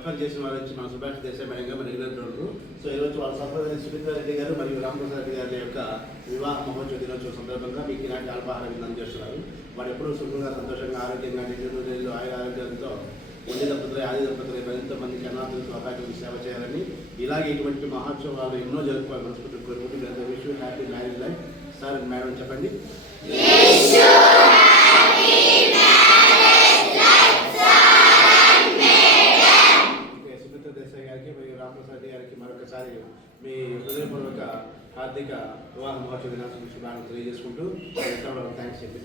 Refer చేసిన వారు వచ్చి మన సుభాష్ దేశాయ్ మేడం గారు రెగ్యులర్ ఉంటారు. సో ఈరోజు వాళ్ళ సహోదరి సుమిత్రా రెడ్డి గారు మరియు రామప్రసాద్ రెడ్డి గారి యొక్క వివాహ మహోత్సవ దినోత్సవం సందర్భంగా మీకు ఇలాంటి అల్పాహార విందు చేస్తున్నారు. వారు ఎప్పుడూ సుఖంగా సంతోషంగా ఆరోగ్యంగా నిండు ఆరోగ్యంతో ఉండి దంపతులు ఆది దంపతులు ఎంతో మందికి అనాథులకు అపాయకులకు సేవ చేయాలని, ఇలాగే ఇటువంటి మహోత్సవాలు ఎన్నో జరుపుకోవాలి మనస్ఫూర్తి కోరుకుంటూ wish you happy marriage life. Sir madam చెప్పండి. సుమిత్ర దేశాయ్ గారికి మరియు రామప్రసాద్ గారికి మరొకసారి మీ హృదయపూర్వక హార్దిక వివాహ మహోత్సవ దినోత్సవ శుభాకాంక్షలు తెలియజేసుకుంటూ థ్యాంక్స్ చెప్పి